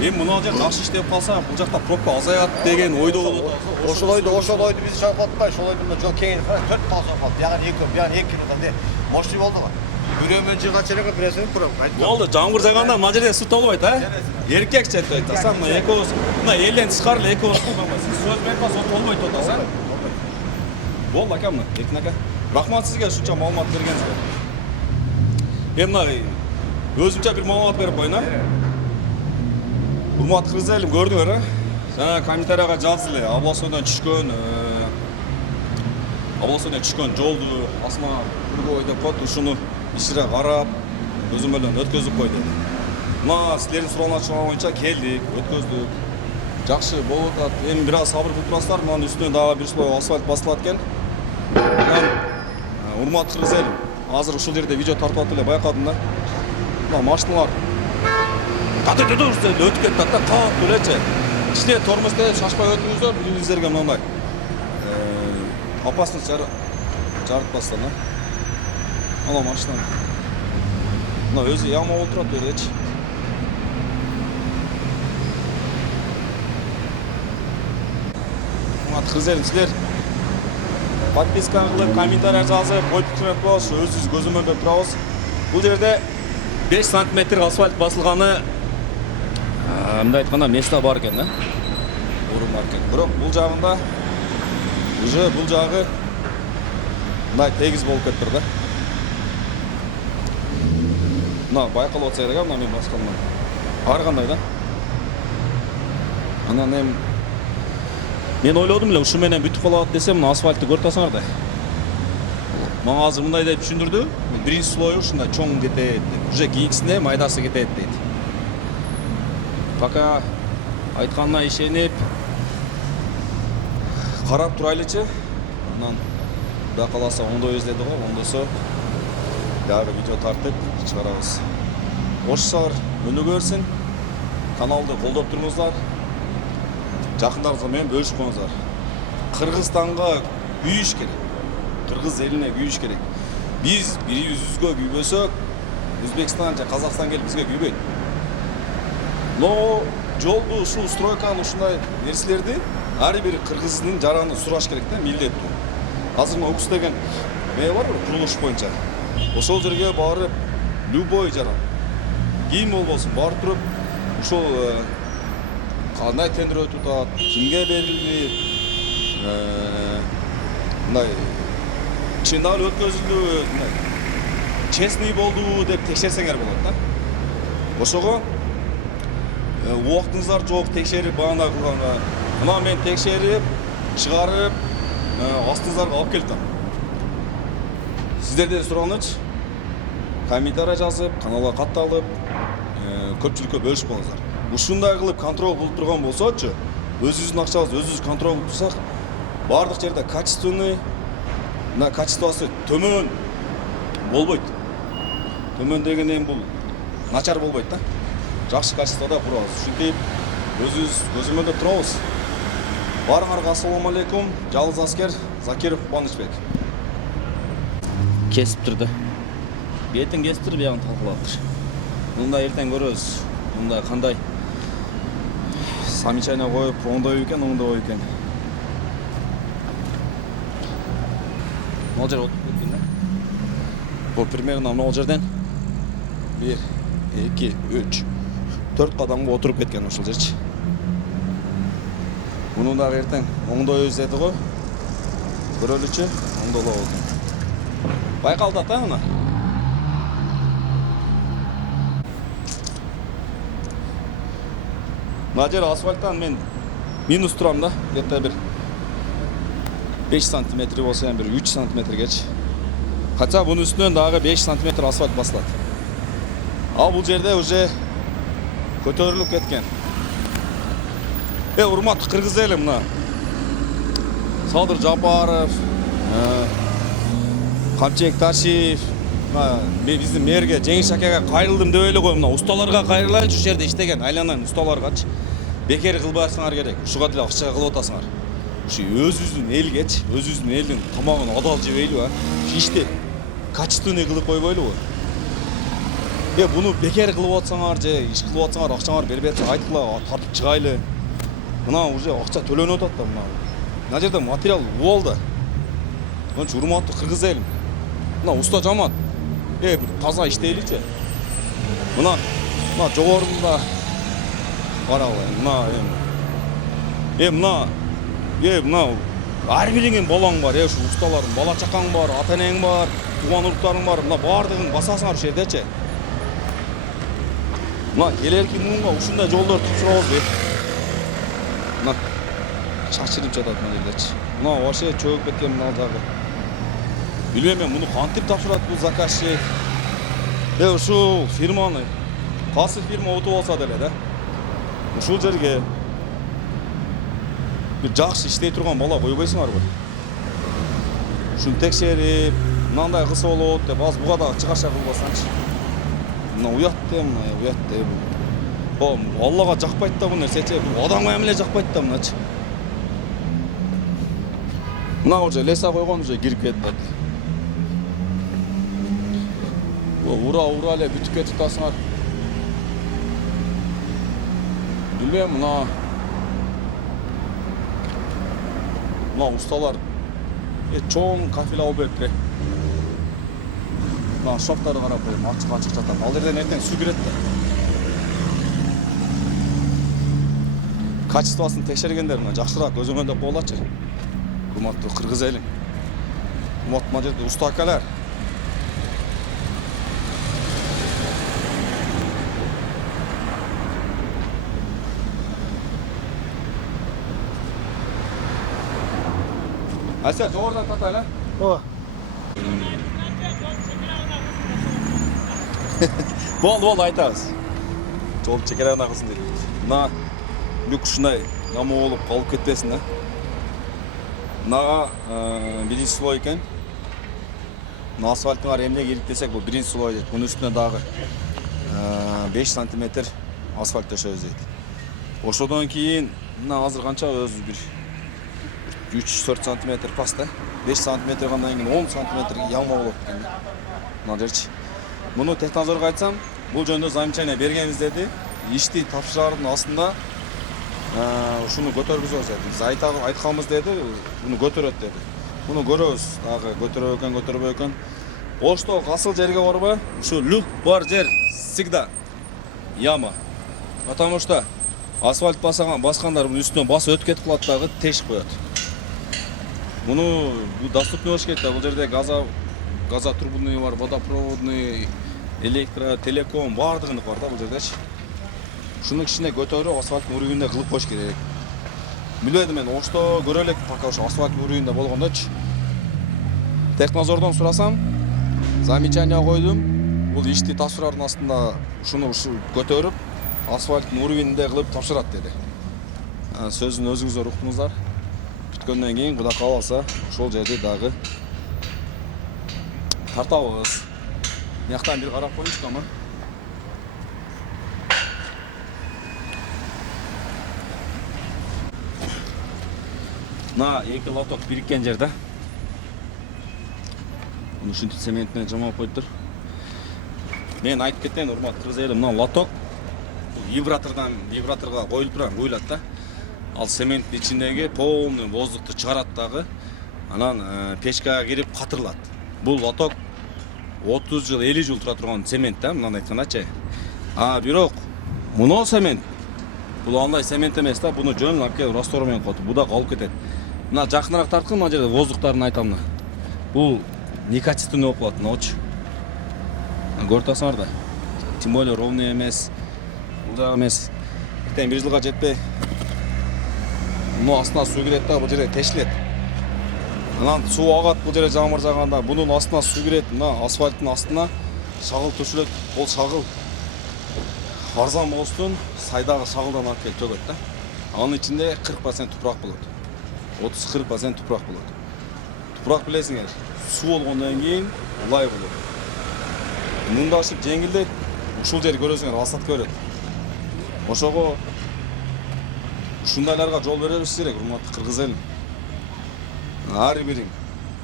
Мен мына жер жақсы іштеп қалса, бұл жақта пробка азаяды деген ойды болды. Ошол ойды біз шауып атпай, ошол ойдың жол кеңейіп қарай 4 тал соқпады. Яғни 2 килодан мощный болды ғой. Үрөмен жылға череге біресін пробка. Болды, жаңбыр жағанда мына жерде су толбайды, а? Еркек чет айтасың, мына экоос, мына елден тышқарылы экоос толмайды. Сіз сөз беріп су толмайды отасың. Болды, ака мына, Еркін ака. Рахмат сізге шунша маалымат бергенсізге. Мен мына өзімше бір маалымат беріп қойын, а? Урмат қырғыз елім көрдіңдер, а? Жаңа комментарияға жаздылы, областойдан түшкөн жолды асына үргі ойдап қойды, ушуну ишире қарап, өзім білін өткөзіп қойды. Мына сілердің сұрағына шыға бойынша келдік, өткөздік. Жақшы болып атат. Енді біраз сабыр қылып тұрасыздар, мынаның үстіне дағы бір слой асфальт басылады екен. Урмат қырғыз елім, азыр ушул жерде видео тартып атып эле байкадым да. Мына машиналар өтіп кетті, қағып бөлетші. Іште тормозда шашпай өтіңіздер, біліңіздерге мынандай опасность жарытпастан, да? Ана машина. Мына өзі яма болып тұрады бердечі. Қырғыз сіздер подписка қылып, комментарий жазып, ой пікір айтпауыз, өзіңіз көзімен көріп тұрауыз. Бұл жерде 5 сантиметр асфальт басылғаны мындай айтқанда места бар екен, да? Орын бар екен. Бірақ бұл жағында уже бұл жағы мындай тегіз болып кетті, да? Мына байқалып отса керек, мына мен басқанмын. Ары қандай, да? Ана мен ойлаудым біле, ұшы менен бүтіп қалады десем, мына асфальтты көріп тасыңар да. Маған азыр мындай деп түшіндірді. Бірінші слойы ұшында чоң кетеді. Уже кейінісінде майдасы кетеді дейді. Пока айтқанына ишеніп қарап тұрайлычы. Онан да қаласа оңды өзледі ғой, оңдысы дағы видео тартып шығарабыз. Ошсар үні көрсін. Каналды қолдап тұрыңыздар. Жақындарыңызға мен бөлішіп қойыңыздар. Қырғызстанға күйіш керек. Қырғыз еліне күйіш керек. Біз бірімізге күйбесек, Өзбекстан және Қазақстан келіп бізге күйбейді. Но жолды, шу стройканы, ушундай нерселерди ар бир кыргыздын жараны сураш керек да, милдеттүү. Азыр мына Укус деген мээ бар, курулуш боюнча. Ошол жерге барып, любой жаран. Ким болбосун, барып туруп, ушул кандай тендер өтүп атат, кимге берилди, мындай чындап өткөзүлдү, честный болду деп текшерсеңер болот да. Ошого убактыңыздар жок, текшерип багандай кылганга. Мына мен текшерип, чыгарып, астыңыздарга алып келип атам. Сиздерден сураганычы, комментарий жазып, каналга катталып, көпчүлүккө бөлүшүп коюңуздар. Ушундай кылып контроль кылып турган болсочу, өзүбүздүн акчабызды өзүбүз контроль кылып турсак, бардык жерде качественный, мына качествосы төмөн болбойт. Төмөн деген эми бул начар болбойт да. Жакшы качествода курабыз. Ушинтип өзүбүз көзөмөлдөп турабыз. Баарыңарга ассаламу алейкум. Жалгыз аскер Закиров Кубанычбек. Кесип турду. Бетин кесип туруп, ягын талкалаптыр. Мында эртең көрөбүз. Мында кандай самичайна коюп, оңдой экен, оңдой экен. Мына жер отуп кеткен да. Бул примерно мына жерден 1, 2, 3, 4 кадамга отуруп кеткен ушул жерчи. Муну дагы эртең оңдой өздөдү го. Көрөлүчү, оңдолобуз. Байкалды да мына. мына жер асфальттан мен минус турам да, где-то бир 5 сантиметр болса эми бир 3 сантиметргечи. Хотя bunun üstünden дагы 5 сантиметр асфальт басылат. Ал бул жерде уже көтөрүлүп кеткен. Урматтуу кыргыз эли, мына Садыр Жапаров, Камчек Ташиев, биздин мэрге Жеңиш акеге кайрылдым деп эле кой, мына усталарга кайрылайлычы, ушул жерде иштеген айланан усталаргачы. Бекер кылбасыңар керек, ушуга деле акча кылып атасыңар. Ушу өзүбүздүн элгечи, өзүбүздүн элдин тамагын адал жебейлиби, ишти качественный кылып койбойлубу? Буну бекер кылып атсаңар же иш кылып атсаңар, акчаңар бербей атса айткыла, тартып чыгайлы. Мына уже акча төлөнүп атат да мына. Мына жерде материал болду. Ошон үчүн урматтуу кыргыз элим. Мына уста жаман. Таза иштейличи. Мына жогоруда карагыла. Мына ар бириңин балаң бар, ушу усталарың, бала чакаң бар, ата энең бар, тууган уруктарың бар. Мына баардыгын басасыңар ушул жердечи. Мына келерки муунга ушундай жолдор тапшырабыз. Мына шашырып жатат мына жердечи. Мына вообще чөгүп кеткен мына жагы. Билбейм мен муну кантип тапшырат бул заказчик. Ушул фирманы кайсы фирма утуп алса деле да. Ушул жерге бир жакшы иштей турган бала койбойсуңарбы? Ушуну текшерип, мындай кылса болот деп аз буга дагы чыгаша кылбасаңчы. Мына уят деп. Аллага жакпайт да бул нерсечи. Адамга эмне жакпайт да мыначы. Мына уже леса койгон уже кирип кетет. Ура эле бүтүп кетип атасыңар. Билбейм, мына усталар чоң кафеле алып берип. Мына шофтарды карап коюм, ачык жатат. Ал жерден эртең суу кирет да. Качествосын текшергендер мына жакшыраак өзөмөндөп болочу. Урматтуу кыргыз элим. Урматтуу мына жерде уста акалар. Ася, жогорудан татайлы. Ооба. Болду, айтабыз. Жол чекерана кылсын дейт. Мына бүк ушундай намуу болуп калып кетпесин да. Мынага биринчи слой экен. Мына асфальтыңар эмне керек десек, бул биринчи слой дейт. Мунун үстүнө дагы 5 сантиметр асфальт төшөбүз дейт. Ошодон кийин мына азыр канча өзү бир 3-4 сантиметр пас да. 5 сантиметр кандан кийин 10 сантиметрге яма болот экен. Мына жерчи. Муну технадзорго айтсам, бул жөнүндө замечание бергенбиз деди. Ишти тапшырардын астында ушуну көтөргүзөбүз деди. Биз айтканбыз деди, буну көтөрөт деди. Буну көрөбүз, дагы көтөрөбү экен, көтөрбөй экен. Ошто асыл жерге барбы? Ушу люк бар жер всегда яма. Потому что асфальт баскандар мунун үстүнөн басып өтүп кетип калат дагы тешип коет. Муну доступный болуш керек да. Бул жерде газотрубный бар, водопроводный, электро, телеком баардыгы бар да бул жердечи. Ушуну кичине көтөрүп асфальттын уровеньде кылып коюш керек. Билбейм мен ошто көрө элек пока ошо асфальттын уровеньде болгондочу. Технадзордон сурасам, замечание койдум. Бул ишти тапшырардын астында ушуну көтөрүп асфальттын уровеньде кылып тапшырат деди. Сөзүн өзүңүздөр уктуңуздар. Бүткөндөн кийин Кудай кааласа ошол жерди дагы тартабыз. Мияктан бир карап коюңузчу ама. Мына эки лоток бириккен жер да. Муну ушинтип цемент менен жамап коюптур. Мен айтып кетейин, урматтуу кыргыз элим, мына лоток вибраторго коюлат да. Ал цементтин ичиндеги полный воздухту чыгарат дагы. Анан печкага кирип катырылат. Бул лоток 30 жыл, 50 жыл тура турган цемент да, мындан айткандачы. Бирок муну цемент бул андай цемент эмес да, буну жөн эле раствор менен коет. Бу да калып кетет. Мына жакыныраак тарткын, мына жерде воздухтарын айтам мына. Бул некачественный болуп калат мыначы. Көрүп атасыңар да. Тем более ровный эмес. Бул да эмес. Ертең 1 жылға жетпей. Мұны астына су кіреді да, бұл жерге тешіледі. Анан су ағат бұл жерге жамыр жағанда, бұның астына су кіреді, мына асфальттың астына шағыл төшіледі. Ол шағыл арзан болсын, сайдағы шағылдан алып келіп төгеді да. Анын içinde 40% тупрақ болады. 30-40% тупрақ болады. Тупрақ білесіңер, су болғаннан кейін лай болады. Мұнда ашып жеңілдейді, ушул жер көресіңер, алсатқа өреді. Ошого ушундайларга жол беребиз керек, урматтуу кыргыз элим. Ар бириң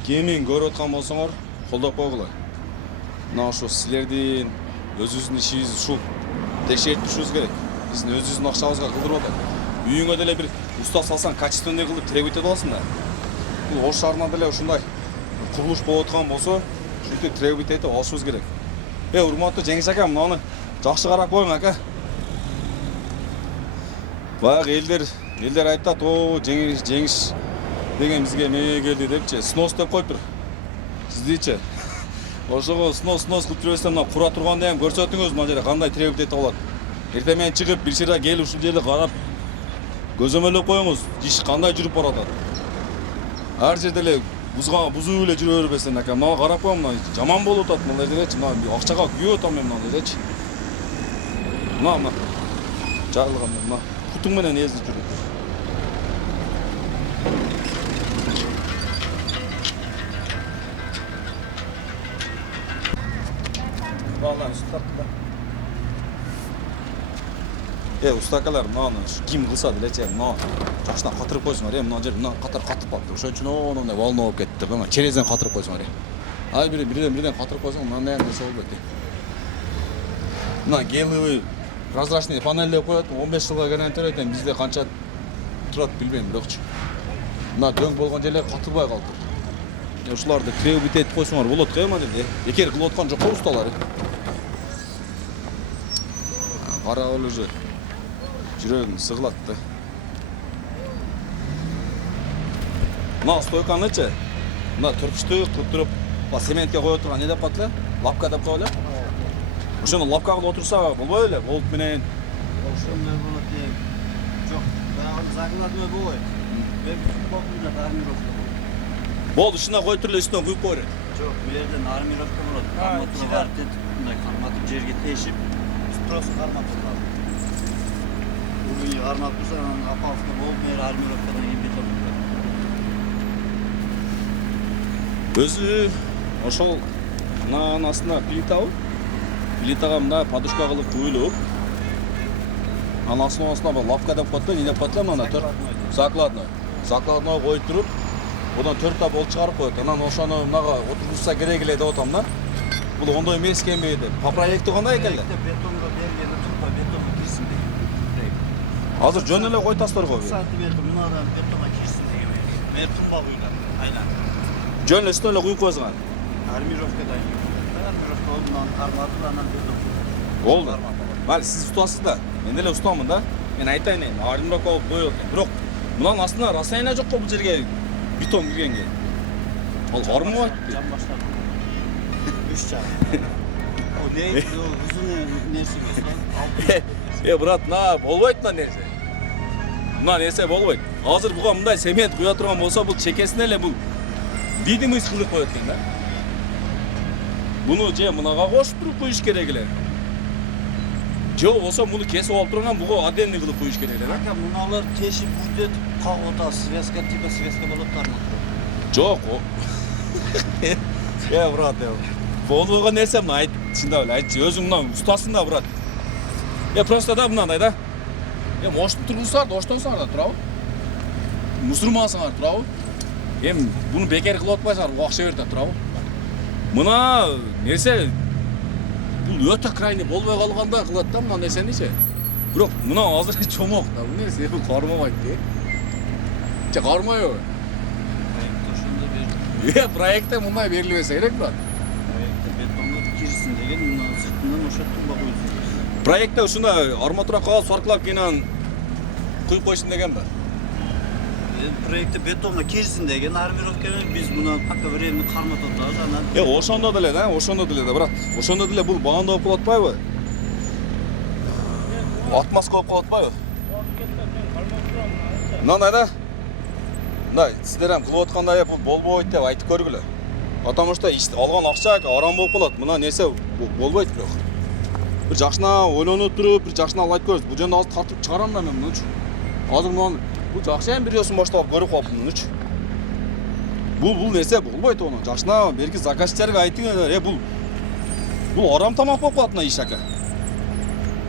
кемин көрүп аткан болсоңор, колдоп койгула. Мына ошо силердин өзүңүздүн ишиңиз ушул текшертишибиз керек. Биздин өзүбүздүн акчабызга кылдырып атат. Үйүңө деле бир уста салсаң, качественный кылып требовать эте аласың да. Бул Ош шаарында деле ушундай курулуш болуп аткан болсо, ушинтип требовать этип алышыбыз керек. Урматтуу Жеңиш ака, мынаны жакшы карап коюң ака. Баягы элдер айтат, "О, Жеңиш деген бизге эмне келди" депчи, снос деп коюптур. Сиздичи. Ошого снос кылып жүрөсөм, мына кура турганда ham көрсөтүңүз, мына жерде кандай требовать этип алат. Эртең менен чыгып, бир жерге келип ушул жерди карап, көзөмөлдөп коюңуз, иш кандай жүрүп баратат. Ар жерде эле бузуу эле жүрө бербесен ака, мына карап коюң, мына жаман болуп атат мына жердечи, мына акчага күйүп атам мен мына жердечи. Мына жарлыгам мына кутуң менен эзип жүрөт. Баланы сутаттыла. Устакалар, мына ким кылса делечи, мына жакшына катырып койсуңар, мына жер мына катырып калды. Ошон үчүн мындай волна болуп кетти. Мына черезен катырып койсуңар. Ай бирден катырып койсоң, мындай нерсе болбойт. Мына гелевый прозрачный панель деп коет, 15 жылга гарантия берет, бизде канча турат билбейм, бирокчу. Мына дөң болгон жерлер катылбай калды. Ушуларды требовать этип койсоңор болот го, мына жерде. Бекер кылып аткан жок го усталар. Карагыл уже. Жүрөгүм сыгылат да. Мына стойканычы, мына түрпүштү кылып туруп, цементке коюп турган не деп коет эле? Лапка деп коет эле. Ошону лапка кылып отурса болбой эле, болуп менен. Ошондой болот эми. Жок, баягы закладной болбойт. Мен бокунда армировка болот. Болду, ушуна коюп туруп эле үстүнөн куюп койрот. Жок, бу жерден армировка болот. Арматура мындай карматып жерге тешип, просто карматып турат. Бул карматып турса, анан апалыкта болуп, бери армировкадан кийин бетон турат. Өзү ошол мынанын астына плитага мындай подушка кылып куюлуп, анын астына лапка деп коет, эмне деп коет, мына закладной коюп туруп, одан 4 та болт чыгарып коет. Анан ошону мынага отургузса керек эле деп атам да. Бул ондой эмес экенби деп. По проекту кандай экен эле? Бетонго бергенде турпа бетонго кирсин деген. Азыр жөн эле койтасыздар го. Сантиметр мынадан бетонго кирсин деген. Мен турпа куйган. Айлан. Жөн эле үстүнө эле куюп койсуңар. Армировкадан кийин. Армировка олдунан карматып, анан бетон. Болду. Мали сиз устасыз да. Мен деле устамын да. Мен айтайын, армировка болуп коюп, бирок мынанын астына расстояние жок го бул жерге бетон киргенге. Ал кармабайт. Жан баштап. 3 жак. О, не, узун нерсе эмес. Брат, мына болбойт мына нерсе. Мына нерсе болбойт. Азыр буга мындай цемент куя турган болсо, бул чекесине эле бул видимость кылып коет экен да. Буну же мынага кошуп туруп куюш керек эле. Же болбосо муну кесип алып турган буга отдельный кылып куюш керек эле да. Ака, муналар тешип бурдетип кагып атат, связка типа связка болот арматура. Жок. Брат, болбогон нерсе мына айт, чындап эле айтчы, өзүң мына устасың да, брат. Просто да мынандай да. Оштун тургузсаңар да, оштонсаңар да турабы? Мусурмансаңар турабы? Буну бекер кылып атпайсыңар, бул акча берет да турабы? Мына нерсе бул өтө крайний болбой калганда кылат да мына нерсеничи. Бирок мына азыр чомок да, бул нерсе кармабайт де. Же кармайбы? Проектте мындай берилбесе керек, брат. Проектте бетонго кирсин деген, мына сыртынан ошо турба коюлсын. Проектте ушундай арматура кагып сваркалап кийин куюп койсун деген да. Проектте бетонго кирсин деген армировканы биз мына пока времени карматып атабыз, анан Ошондо деле да, брат. Ошондо деле бул баганда болуп калып атпайбы? Отмазка болуп калып атпайбы? мынандай да. Мындай сіздер ham кылып аткандай бул болбойт деп айтып көргүлө. Потому что алган акча арам болуп калат. Мына нерсе болбойт бирок. Бир жакшына ойлонуп туруп, бир жакшына айтып көрөбүз. Бул жерде азыр тартып чыгарам да мен мунучу. Азыр мына бул жакшы эми видеосун баштап көрүп калыптым мунучу. Бул нерсе болбойт ону. Жакшына берки заказчитерге айтыңдар, бул арам тамак болуп калат мына иш ака.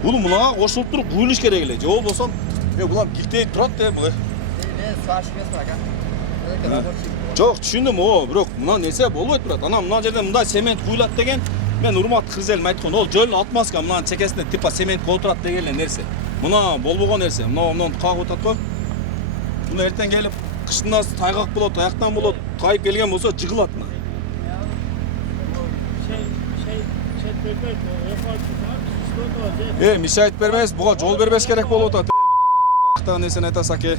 Бул мунага кошулуп туруп куюлуш керек эле. Же болбосо булам киктейип турат деп. Мен сварщик эмесмин ака. Өтө рабочий. Жок, түшүндүм, бирок мына нерсе болбойт турат. Ана мына жерде мындай цемент куюлат деген, мен урматтуу кыз элим айткан, ол жолдун отмазка мынанын чекесинде типа цемент болуп турат деген эле нерсе. Мына болбогон нерсе. Мына кагып атат го. Муну эртең келип, кыштын тайгак болот, аяктан болот, тайып келген болсо жыгылат мына. Мишайт бермес, буга жол бербеш керек болуп атат. Каяктагы нерсени айтасыз аке?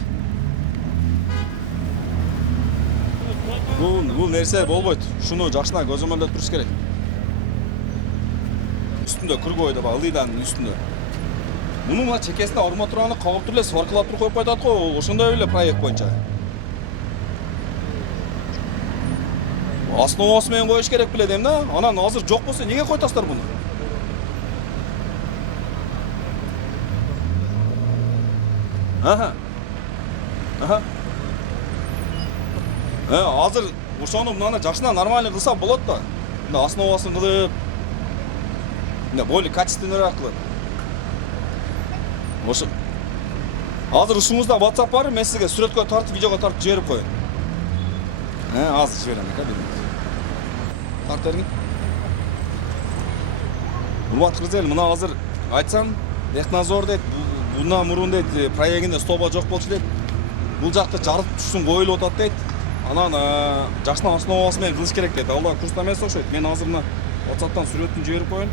Бул нерсе болбойт. Шуну жакшына көзөмөлдөп туруш керек. Үстүндө кыргой деп ылдыйданын үстүндө. Мунун мына чекесине ормо турганы кагып туруп эле сваркалап туруп коюп коёт го, ошондой эле проект боюнча. Основасы менен коюш керек беле дейм да. Анан азыр жок болсо эмнеге койтасыздар муну? Азыр ошону мынаны жакшына нормально кылса болот да. Мына основасын кылып, мына более качественныйраак кылып. Ошо. Азыр ушуңузда WhatsApp бар, мен сизге сүрөткө тартып, видеого тартып жиберип коеюн. Азыр жиберем ака. Тарт бериң. Урматтуу кыздар, мына азыр айтсам, Технадзор дейт, bundan murun deydi, proyeginde stopa жок болчу дейт. Бул жакты жарып түшсүн коюлуп атат дейт. Анан жакшына основасы менен кылыш керек дейт. Алла курста эмес окшойт. Мен азыр мына WhatsApp'тан сүрөтүн жиберип коеюн.